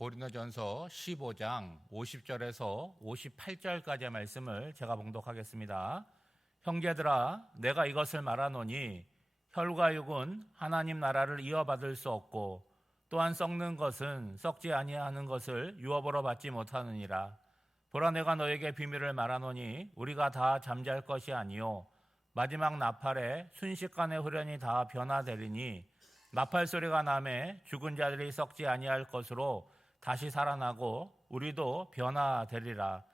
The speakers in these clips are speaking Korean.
고린도전서 15장 50절에서 58절까지의 말씀을 제가 봉독하겠습니다. 형제들아, 내가 이것을 말하노니 혈과 육은 하나님 나라를 이어받을 수 없고 또한 썩는 것은 썩지 아니하는 것을 유업으로 받지 못하느니라. 보라, 내가 너에게 비밀을 말하노니 우리가 다 잠잘 것이 아니요 마지막 나팔에 순식간에 후련히 다 변화되리니 나팔 소리가 나매 죽은 자들이 썩지 아니할 것으로 다시 살아나고 우리도 변화되리라.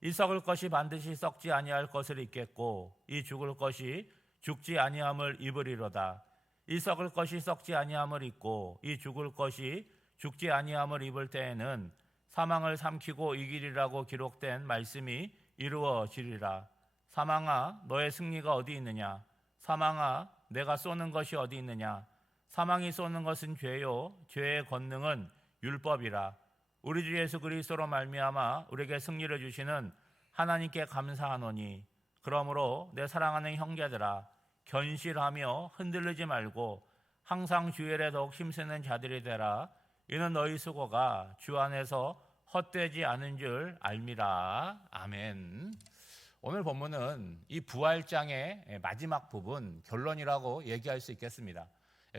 이 썩을 것이 반드시 썩지 아니할 것을 입겠고 이 죽을 것이 죽지 아니함을 입으리로다. 이 썩을 것이 썩지 아니함을 입고 이 죽을 것이 죽지 아니함을 입을 때에는 사망을 삼키고 이기리라고 기록된 말씀이 이루어지리라. 사망아, 너의 승리가 어디 있느냐? 사망아, 내가 쏘는 것이 어디 있느냐? 사망이 쏘는 것은 죄요 죄의 권능은 율법이라. 우리 주 예수 그리스도로 말미암아 우리에게 승리를 주시는 하나님께 감사하노니, 그러므로 내 사랑하는 형제들아, 견실하며 흔들리지 말고 항상 주일에 더욱 힘쓰는 자들이 되라. 이는 너희 수고가 주 안에서 헛되지 않은 줄 알미라. 아멘. 오늘 본문은 이 부활장의 마지막 부분, 결론이라고 얘기할 수 있겠습니다.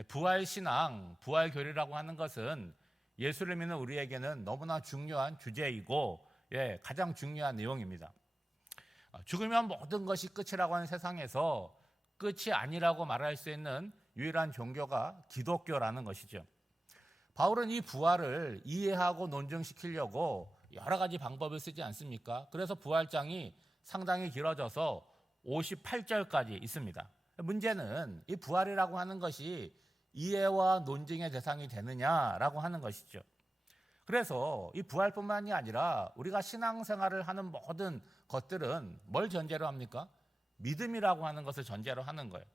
부활신앙, 부활교리라고 하는 것은 예수를 믿는 우리에게는 너무나 중요한 주제이고 가장 중요한 내용입니다. 죽으면 모든 것이 끝이라고 하는 세상에서 끝이 아니라고 말할 수 있는 유일한 종교가 기독교라는 것이죠. 바울은 이 부활을 이해하고 논증시키려고 여러 가지 방법을 쓰지 않습니까? 그래서 부활장이 상당히 길어져서 58절까지 있습니다. 문제는 이 부활이라고 하는 것이 이해와 논증의 대상이 되느냐라고 하는 것이죠. 그래서 이 부활뿐만이 아니라 우리가 신앙생활을 하는 모든 것들은 뭘 전제로 합니까? 믿음이라고 하는 것을 전제로 하는 거예요.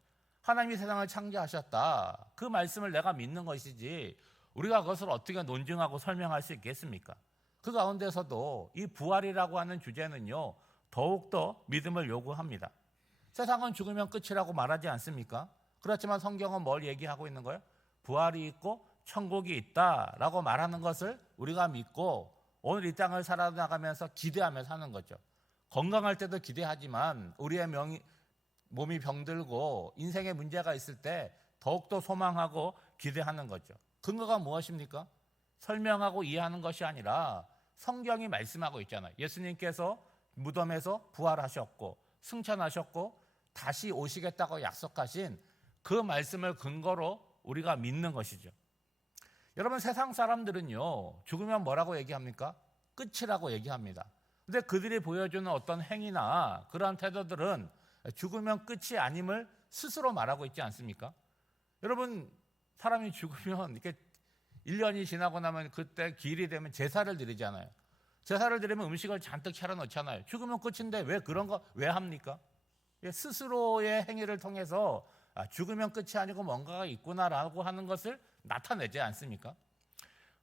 하나님이 세상을 창조하셨다, 그 말씀을 내가 믿는 것이지 우리가 그것을 어떻게 논증하고 설명할 수 있겠습니까? 그 가운데서도 이 부활이라고 하는 주제는요, 더욱더 믿음을 요구합니다. 세상은 죽으면 끝이라고 말하지 않습니까? 그렇지만 성경은 뭘 얘기하고 있는 거예요? 부활이 있고 천국이 있다라고 말하는 것을 우리가 믿고 오늘 이 땅을 살아나가면서 기대하며 사는 거죠. 건강할 때도 기대하지만 우리의 몸이 병들고 인생에 문제가 있을 때 더욱더 소망하고 기대하는 거죠. 근거가 무엇입니까? 설명하고 이해하는 것이 아니라 성경이 말씀하고 있잖아요. 예수님께서 무덤에서 부활하셨고 승천하셨고 다시 오시겠다고 약속하신 그 말씀을 근거로 우리가 믿는 것이죠. 여러분, 세상 사람들은요, 죽으면 뭐라고 얘기합니까? 끝이라고 얘기합니다. 근데 그들이 보여주는 어떤 행위나 그러한 태도들은 죽으면 끝이 아님을 스스로 말하고 있지 않습니까? 여러분, 사람이 죽으면 이렇게 1년이 지나고 나면 그때 기일이 되면 제사를 드리잖아요. 제사를 드리면 음식을 잔뜩 차려 놓잖아요. 죽으면 끝인데 왜 그런 거 왜 합니까? 스스로의 행위를 통해서 죽으면 끝이 아니고 뭔가가 있구나라고 하는 것을 나타내지 않습니까?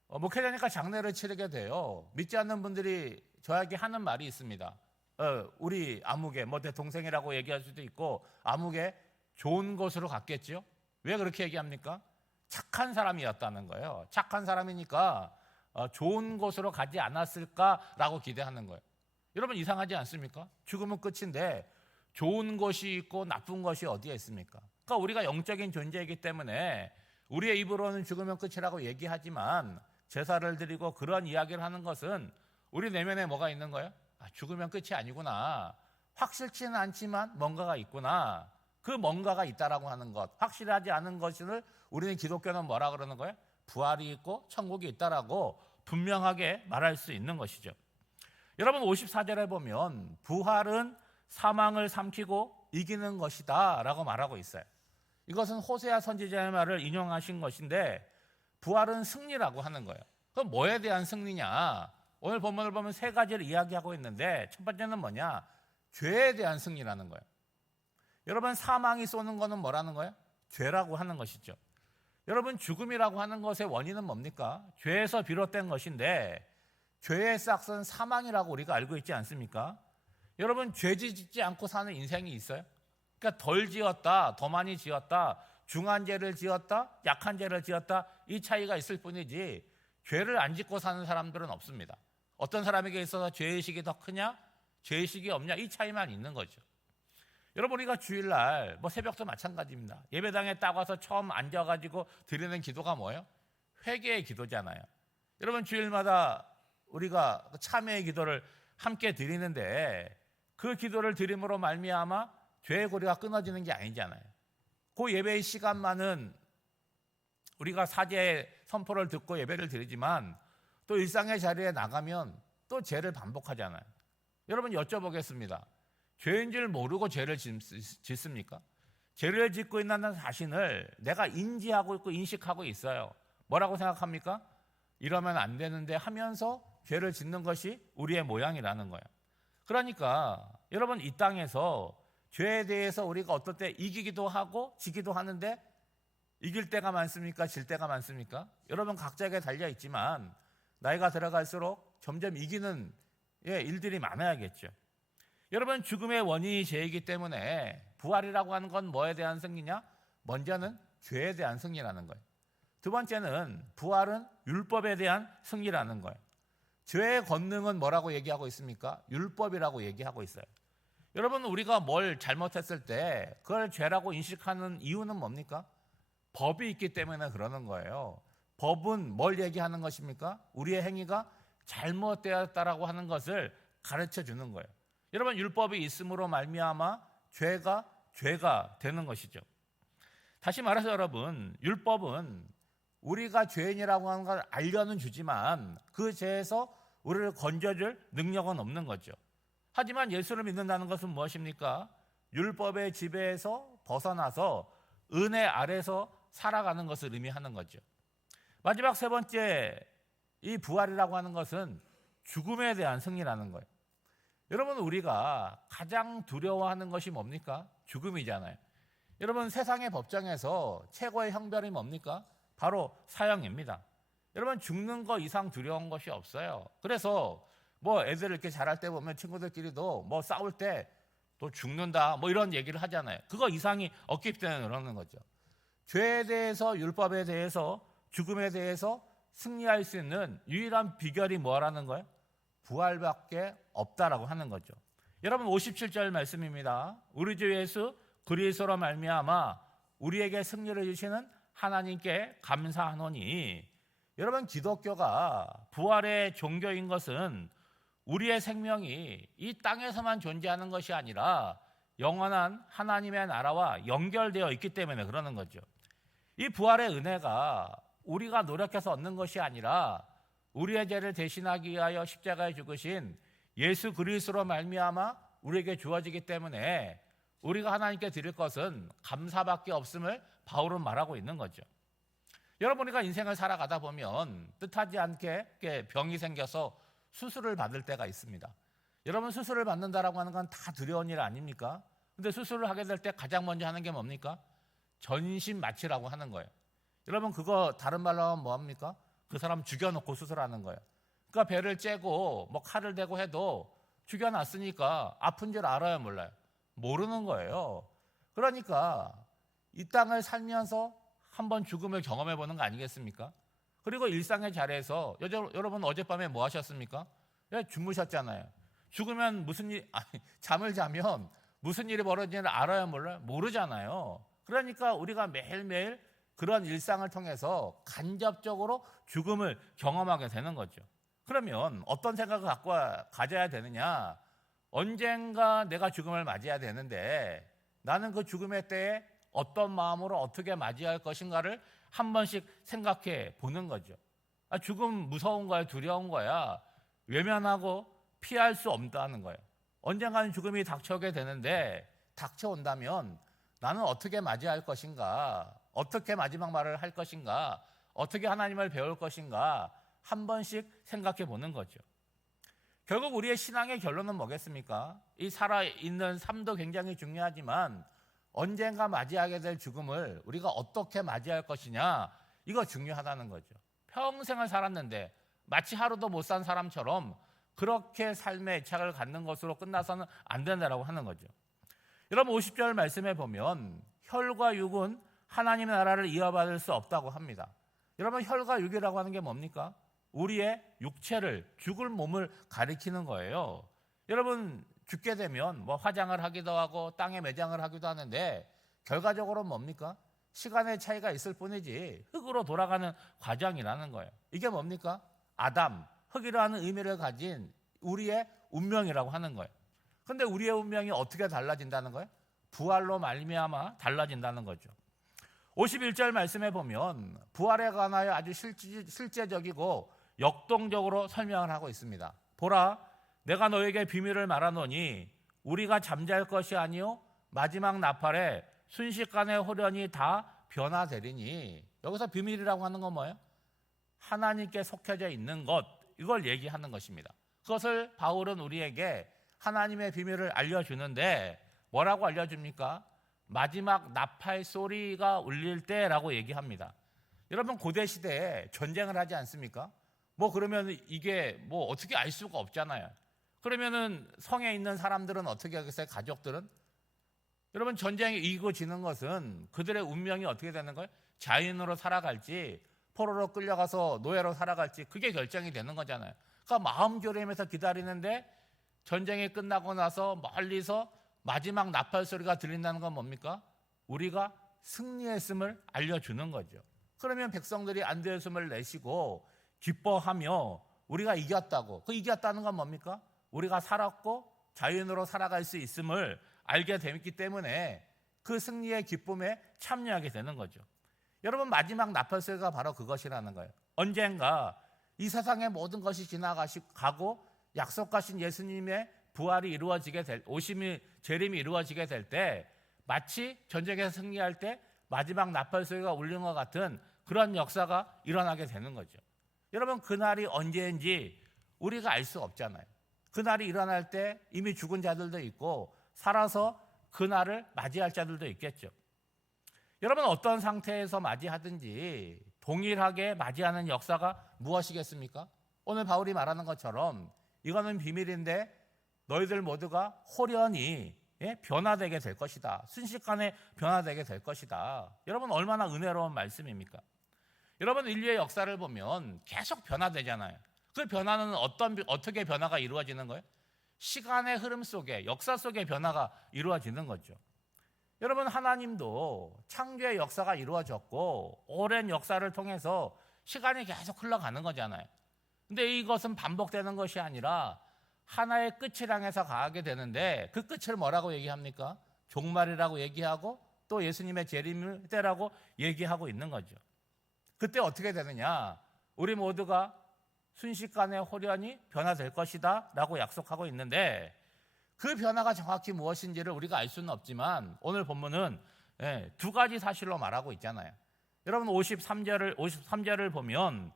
목회자니까 장례를 치르게 돼요. 믿지 않는 분들이 저에게 하는 말이 있습니다. 우리 아무개, 내 동생이라고 얘기할 수도 있고 아무개 좋은 곳으로 갔겠죠? 왜 그렇게 얘기합니까? 착한 사람이었다는 거예요. 착한 사람이니까 좋은 곳으로 가지 않았을까라고 기대하는 거예요. 여러분, 이상하지 않습니까? 죽으면 끝인데 좋은 것이 있고 나쁜 것이 어디에 있습니까? 그러니까 우리가 영적인 존재이기 때문에 우리의 입으로는 죽으면 끝이라고 얘기하지만 제사를 드리고 그런 이야기를 하는 것은 우리 내면에 뭐가 있는 거예요? 죽으면 끝이 아니구나. 확실치는 않지만 뭔가가 있구나. 그 뭔가가 있다라고 하는 것, 확실하지 않은 것을 우리는 기독교는 뭐라 그러는 거예요? 부활이 있고 천국이 있다라고 분명하게 말할 수 있는 것이죠. 여러분, 54절에 보면 부활은 사망을 삼키고 이기는 것이다 라고 말하고 있어요. 이것은 호세아 선지자의 말을 인용하신 것인데 부활은 승리라고 하는 거예요. 그럼 뭐에 대한 승리냐? 오늘 본문을 보면 세 가지를 이야기하고 있는데 첫 번째는 뭐냐? 죄에 대한 승리라는 거예요. 여러분, 사망이 쏘는 거는 뭐라는 거예요? 죄라고 하는 것이죠. 여러분, 죽음이라고 하는 것의 원인은 뭡니까? 죄에서 비롯된 것인데 죄의 싹은 사망이라고 우리가 알고 있지 않습니까? 여러분, 죄 짓지 않고 사는 인생이 있어요? 그러니까 덜 지었다, 더 많이 지었다, 중한 죄를 지었다, 약한 죄를 지었다, 이 차이가 있을 뿐이지 죄를 안 짓고 사는 사람들은 없습니다. 어떤 사람에게 있어서 죄의식이 더 크냐, 죄의식이 없냐, 이 차이만 있는 거죠. 여러분, 우리가 주일날 새벽도 마찬가지입니다. 예배당에 딱 와서 처음 앉아가지고 드리는 기도가 뭐예요? 회개의 기도잖아요. 여러분, 주일마다 우리가 참회의 기도를 함께 드리는데 그 기도를 드림으로 말미암아 죄의 고리가 끊어지는 게 아니잖아요. 그 예배의 시간만은 우리가 사죄의 선포를 듣고 예배를 드리지만 또 일상의 자리에 나가면 또 죄를 반복하잖아요. 여러분, 여쭤보겠습니다. 죄인 줄 모르고 죄를 짓습니까? 죄를 짓고 있는 자신을 내가 인지하고 있고 인식하고 있어요. 뭐라고 생각합니까? 이러면 안 되는데 하면서 죄를 짓는 것이 우리의 모양이라는 거예요. 그러니까 여러분, 이 땅에서 죄에 대해서 우리가 어떨 때 이기기도 하고 지기도 하는데 이길 때가 많습니까? 질 때가 많습니까? 여러분, 각자에게 달려 있지만 나이가 들어갈수록 점점 이기는 일들이 많아야겠죠. 여러분, 죽음의 원인이 죄이기 때문에 부활이라고 하는 건 뭐에 대한 승리냐? 먼저는 죄에 대한 승리라는 거예요. 두 번째는 부활은 율법에 대한 승리라는 거예요. 죄의 권능은 뭐라고 얘기하고 있습니까? 율법이라고 얘기하고 있어요. 여러분, 우리가 뭘 잘못했을 때 그걸 죄라고 인식하는 이유는 뭡니까? 법이 있기 때문에 그러는 거예요. 법은 뭘 얘기하는 것입니까? 우리의 행위가 잘못되었다라고 하는 것을 가르쳐 주는 거예요. 여러분, 율법이 있음으로 말미암아 죄가 되는 것이죠. 다시 말해서 여러분, 율법은 우리가 죄인이라고 하는 걸 알려는 주지만 그 죄에서 우리를 건져줄 능력은 없는 거죠. 하지만 예수를 믿는다는 것은 무엇입니까? 율법의 지배에서 벗어나서 은혜 아래서 살아가는 것을 의미하는 거죠. 마지막 세 번째, 이 부활이라고 하는 것은 죽음에 대한 승리라는 거예요. 여러분, 우리가 가장 두려워하는 것이 뭡니까? 죽음이잖아요. 여러분, 세상의 법정에서 최고의 형벌이 뭡니까? 바로 사형입니다. 여러분, 죽는 거 이상 두려운 것이 없어요. 그래서 애들 이렇게 자랄 때 보면 친구들끼리도 싸울 때 또 죽는다 이런 얘기를 하잖아요. 그거 이상이 없기 때문에 그러는 거죠. 죄에 대해서, 율법에 대해서, 죽음에 대해서 승리할 수 있는 유일한 비결이 뭐라는 거예요? 부활밖에 없다라고 하는 거죠. 여러분, 57절 말씀입니다. 우리 주 예수 그리스도로 말미암아 우리에게 승리를 주시는 하나님께 감사하노니. 여러분, 기독교가 부활의 종교인 것은 우리의 생명이 이 땅에서만 존재하는 것이 아니라 영원한 하나님의 나라와 연결되어 있기 때문에 그러는 거죠. 이 부활의 은혜가 우리가 노력해서 얻는 것이 아니라 우리의 죄를 대신하기 위하여 십자가에 죽으신 예수 그리스도로 말미암아 우리에게 주어지기 때문에 우리가 하나님께 드릴 것은 감사밖에 없음을 바울은 말하고 있는 거죠. 여러분, 우리가 인생을 살아가다 보면 뜻하지 않게 병이 생겨서 수술을 받을 때가 있습니다. 여러분, 수술을 받는다라고 하는 건 다 두려운 일 아닙니까? 근데 수술을 하게 될 때 가장 먼저 하는 게 뭡니까? 전신 마취라고 하는 거예요. 여러분, 그거 다른 말로 하면 뭐합니까? 그 사람 죽여놓고 수술하는 거예요. 그러니까 배를 째고 칼을 대고 해도 죽여놨으니까 아픈 줄 알아요, 몰라요? 모르는 거예요. 그러니까 이 땅을 살면서 한번 죽음을 경험해 보는 거 아니겠습니까? 그리고 일상의 자리에서 여러분, 어젯밤에 뭐 하셨습니까? 주무셨잖아요. 죽으면 잠을 자면 무슨 일이 벌어지는지 알아요, 몰라요? 모르잖아요. 그러니까 우리가 매일매일 그런 일상을 통해서 간접적으로 죽음을 경험하게 되는 거죠. 그러면 어떤 생각을 가져야 되느냐? 언젠가 내가 죽음을 맞이해야 되는데 나는 그 죽음의 때에 어떤 마음으로 어떻게 맞이할 것인가를 한 번씩 생각해 보는 거죠. 죽음 무서운 거야, 두려운 거야, 외면하고 피할 수 없다는 거예요. 언젠가는 죽음이 닥쳐오게 되는데 닥쳐온다면 나는 어떻게 맞이할 것인가, 어떻게 마지막 말을 할 것인가, 어떻게 하나님을 배울 것인가 한 번씩 생각해 보는 거죠. 결국 우리의 신앙의 결론은 뭐겠습니까? 이 살아있는 삶도 굉장히 중요하지만 언젠가 맞이하게 될 죽음을 우리가 어떻게 맞이할 것이냐, 이거 중요하다는 거죠. 평생을 살았는데 마치 하루도 못 산 사람처럼 그렇게 삶의 애착을 갖는 것으로 끝나서는 안 된다라고 하는 거죠. 여러분, 50절 말씀에 보면 혈과 육은 하나님의 나라를 이어받을 수 없다고 합니다. 여러분, 혈과 육이라고 하는 게 뭡니까? 우리의 육체를, 죽을 몸을 가리키는 거예요. 여러분, 죽게 되면 뭐 화장을 하기도 하고 땅에 매장을 하기도 하는데 결과적으로 뭡니까? 시간의 차이가 있을 뿐이지 흙으로 돌아가는 과정이라는 거예요. 이게 뭡니까? 아담, 흙이라는 의미를 가진 우리의 운명이라고 하는 거예요. 그런데 우리의 운명이 어떻게 달라진다는 거예요? 부활로 말미암아 달라진다는 거죠. 51절 말씀에 보면 부활에 관하여 아주 실제적이고 역동적으로 설명을 하고 있습니다. 보라, 내가 너에게 비밀을 말하노니 우리가 잠잘 것이 아니요 마지막 나팔에 순식간에 홀연히 다 변화되리니. 여기서 비밀이라고 하는 건 뭐예요? 하나님께 속해져 있는 것, 이걸 얘기하는 것입니다. 그것을 바울은 우리에게 하나님의 비밀을 알려주는데 뭐라고 알려줍니까? 마지막 나팔 소리가 울릴 때라고 얘기합니다. 여러분, 고대 시대에 전쟁을 하지 않습니까? 뭐 그러면 이게 뭐 어떻게 알 수가 없잖아요. 그러면은 성에 있는 사람들은 어떻게 하겠어요? 가족들은? 여러분, 전쟁이 이기고 지는 것은 그들의 운명이 어떻게 되는 거예요? 자연으로 살아갈지 포로로 끌려가서 노예로 살아갈지 그게 결정이 되는 거잖아요. 그러니까 마음 졸이면서 기다리는데 전쟁이 끝나고 나서 멀리서 마지막 나팔 소리가 들린다는 건 뭡니까? 우리가 승리했음을 알려주는 거죠. 그러면 백성들이 안되었음을 내시고 기뻐하며 우리가 이겼다고. 그 이겼다는 건 뭡니까? 우리가 살았고 자연으로 살아갈 수 있음을 알게 되기 때문에 그 승리의 기쁨에 참여하게 되는 거죠. 여러분, 마지막 나팔 소리가 바로 그것이라는 거예요. 언젠가 이 세상의 모든 것이 지나가고 약속하신 예수님의 부활이 이루어지게 될, 오심이 재림이 이루어지게 될 때 마치 전쟁에서 승리할 때 마지막 나팔 소리가 울리는 것 같은 그런 역사가 일어나게 되는 거죠. 여러분, 그날이 언제인지 우리가 알 수 없잖아요. 그날이 일어날 때 이미 죽은 자들도 있고 살아서 그날을 맞이할 자들도 있겠죠. 여러분, 어떤 상태에서 맞이하든지 동일하게 맞이하는 역사가 무엇이겠습니까? 오늘 바울이 말하는 것처럼 이거는 비밀인데 너희들 모두가 홀연히 변화되게 될 것이다. 순식간에 변화되게 될 것이다. 여러분, 얼마나 은혜로운 말씀입니까? 여러분, 인류의 역사를 보면 계속 변화되잖아요. 그 변화는 어떻게 변화가 이루어지는 거예요? 시간의 흐름 속에, 역사 속에 변화가 이루어지는 거죠. 여러분, 하나님도 창조의 역사가 이루어졌고 오랜 역사를 통해서 시간이 계속 흘러가는 거잖아요. 근데 이것은 반복되는 것이 아니라 하나의 끝을 향해서 가게 되는데 그 끝을 뭐라고 얘기합니까? 종말이라고 얘기하고 또 예수님의 재림 때라고 얘기하고 있는 거죠. 그때 어떻게 되느냐? 우리 모두가 순식간에 홀연히 변화될 것이다 라고 약속하고 있는데 그 변화가 정확히 무엇인지를 우리가 알 수는 없지만 오늘 본문은 두 가지 사실로 말하고 있잖아요. 여러분, 53절을 보면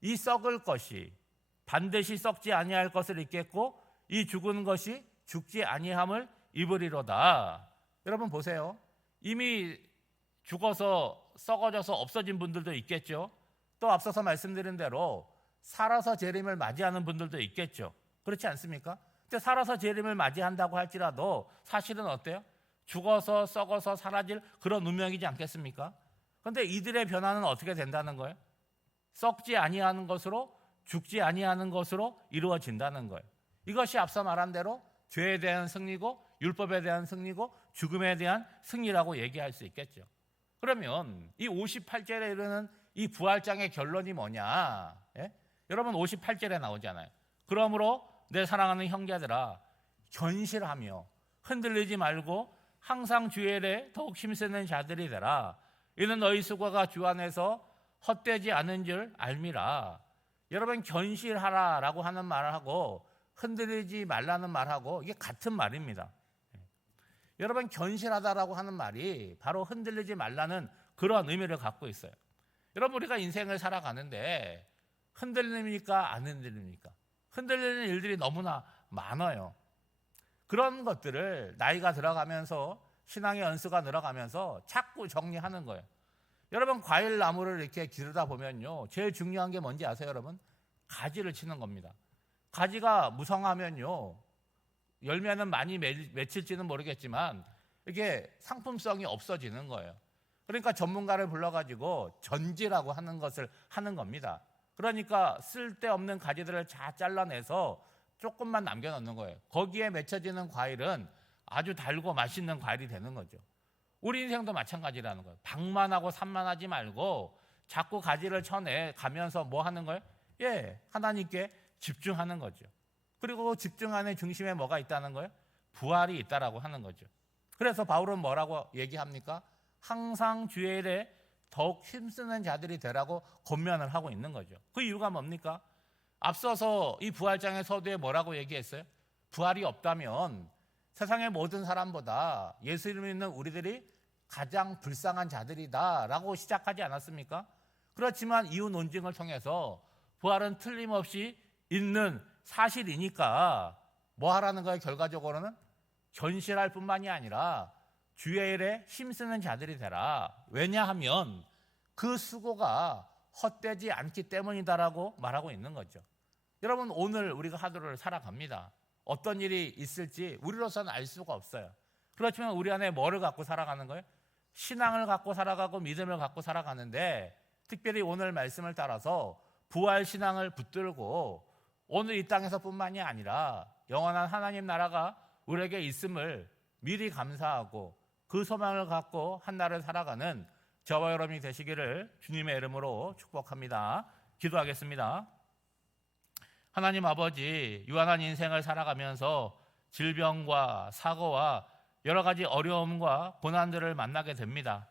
이 썩을 것이 반드시 썩지 아니할 것을 입겠고 이 죽은 것이 죽지 아니함을 입으리로다. 여러분 보세요. 이미 죽어서 썩어져서 없어진 분들도 있겠죠. 또 앞서서 말씀드린 대로 살아서 재림을 맞이하는 분들도 있겠죠. 그렇지 않습니까? 근데 살아서 재림을 맞이한다고 할지라도 사실은 어때요? 죽어서 썩어서 사라질 그런 운명이지 않겠습니까? 그런데 이들의 변화는 어떻게 된다는 거예요? 썩지 아니하는 것으로 죽지 아니하는 것으로 이루어진다는 거예요. 이것이 앞서 말한 대로 죄에 대한 승리고 율법에 대한 승리고 죽음에 대한 승리라고 얘기할 수 있겠죠. 그러면 이 58절에 이르는 이 부활장의 결론이 뭐냐? 여러분, 58절에 나오잖아요. 그러므로 내 사랑하는 형제들아, 견실하며 흔들리지 말고 항상 주의 일에 더욱 힘쓰는 자들이 되라. 이는 너희 수고가 주 안에서 헛되지 않은 줄 알미라. 여러분, 견실하라라고 하는 말하고 흔들리지 말라는 말하고 이게 같은 말입니다. 여러분, 견실하다라고 하는 말이 바로 흔들리지 말라는 그런 의미를 갖고 있어요. 여러분, 우리가 인생을 살아가는데 흔들립니까? 안 흔들립니까? 흔들리는 일들이 너무나 많아요. 그런 것들을 나이가 들어가면서 신앙의 연수가 늘어가면서 자꾸 정리하는 거예요. 여러분, 과일 나무를 이렇게 기르다 보면요, 제일 중요한 게 뭔지 아세요, 여러분? 가지를 치는 겁니다. 가지가 무성하면요, 열매는 많이 맺힐지는 모르겠지만 이게 상품성이 없어지는 거예요. 그러니까 전문가를 불러가지고 전지라고 하는 것을 하는 겁니다. 그러니까 쓸데없는 가지들을 다 잘라내서 조금만 남겨놓는 거예요. 거기에 맺혀지는 과일은 아주 달고 맛있는 과일이 되는 거죠. 우리 인생도 마찬가지라는 거예요. 방만하고 산만하지 말고 자꾸 가지를 쳐내 가면서 뭐 하는 거예요? 하나님께 집중하는 거죠. 그리고 집중하는 중심에 뭐가 있다는 거예요? 부활이 있다라고 하는 거죠. 그래서 바울은 뭐라고 얘기합니까? 항상 주의 일에 더욱 힘쓰는 자들이 되라고 권면을 하고 있는 거죠. 그 이유가 뭡니까? 앞서서 이 부활장의 서두에 뭐라고 얘기했어요? 부활이 없다면 세상의 모든 사람보다 예수를 믿는 우리들이 가장 불쌍한 자들이다라고 시작하지 않았습니까? 그렇지만 이후 논증을 통해서 부활은 틀림없이 있는 사실이니까 뭐 하라는 거예요? 결과적으로는 견실할 뿐만이 아니라 주의 일에 힘쓰는 자들이 되라. 왜냐하면 그 수고가 헛되지 않기 때문이다라고 말하고 있는 거죠. 여러분, 오늘 우리가 하루를 살아갑니다. 어떤 일이 있을지 우리로서는 알 수가 없어요. 그렇지만 우리 안에 뭐를 갖고 살아가는 거예요? 신앙을 갖고 살아가고 믿음을 갖고 살아가는데, 특별히 오늘 말씀을 따라서 부활 신앙을 붙들고 오늘 이 땅에서뿐만이 아니라 영원한 하나님 나라가 우리에게 있음을 미리 감사하고 그 소망을 갖고 한 날을 살아가는 저와 여러분이 되시기를 주님의 이름으로 축복합니다. 기도하겠습니다. 하나님 아버지, 유한한 인생을 살아가면서 질병과 사고와 여러 가지 어려움과 고난들을 만나게 됩니다.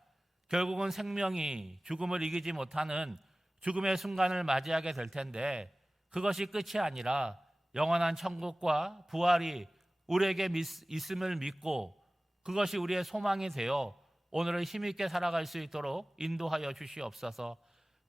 결국은 생명이 죽음을 이기지 못하는 죽음의 순간을 맞이하게 될 텐데, 그것이 끝이 아니라 영원한 천국과 부활이 우리에게 있음을 믿고 그것이 우리의 소망이 되어 오늘을 힘있게 살아갈 수 있도록 인도하여 주시옵소서.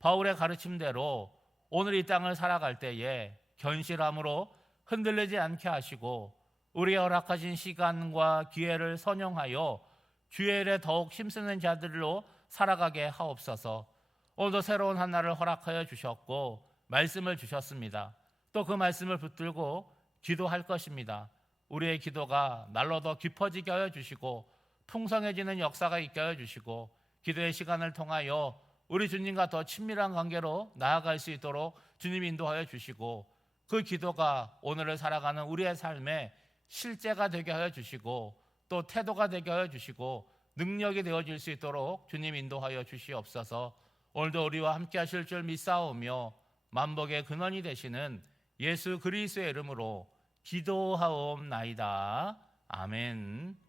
바울의 가르침대로 오늘 이 땅을 살아갈 때에 견실함으로 흔들리지 않게 하시고 우리의 허락하신 시간과 기회를 선용하여 주의 일에 더욱 힘쓰는 자들로 살아가게 하옵소서. 오늘도 새로운 한 날을 허락하여 주셨고 말씀을 주셨습니다. 또 그 말씀을 붙들고 기도할 것입니다. 우리의 기도가 날로 더 깊어지게 하여 주시고 풍성해지는 역사가 있게 하여 주시고 기도의 시간을 통하여 우리 주님과 더 친밀한 관계로 나아갈 수 있도록 주님 인도하여 주시고, 그 기도가 오늘을 살아가는 우리의 삶에 실제가 되게 하여 주시고 또 태도가 되게 하여 주시고 능력이 되어질 수 있도록 주님 인도하여 주시옵소서. 오늘도 우리와 함께 하실 줄 믿사오며 만복의 근원이 되시는 예수 그리스도의 이름으로 기도하옵나이다. 아멘.